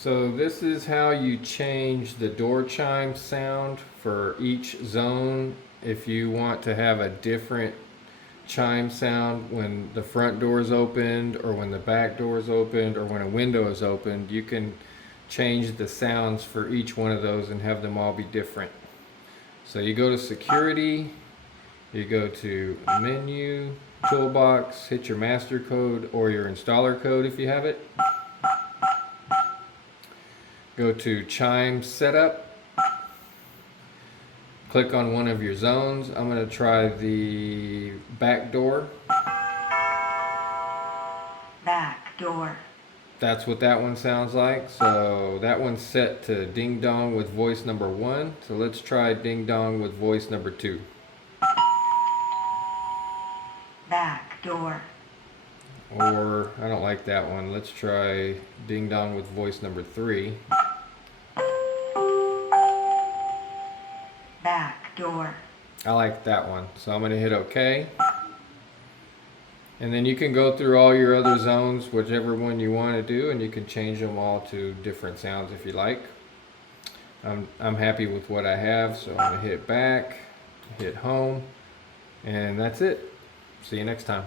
So this is how you change the door chime sound for each zone. If you want to have a different chime sound when the front door is opened or when the back door is opened or when a window is opened, you can change the sounds for each one of those and have them all be different. So you go to security, you go to menu, toolbox, hit your master code or your installer code if you have it. Go to chime setup, click on one of your zones. I'm going to try the back door. Back door. That's what that one sounds like. So that one's set to ding dong with voice number 1. So let's try ding dong with voice number 2. Back door. Or I don't like that one. Let's try ding dong with voice number 3. Back door. I like that one. So I'm going to hit OK. And then you can go through all your other zones, whichever one you want to do, and you can change them all to different sounds if you like. I'm happy with what I have, so I'm going to hit back, hit home, and that's it. See you next time.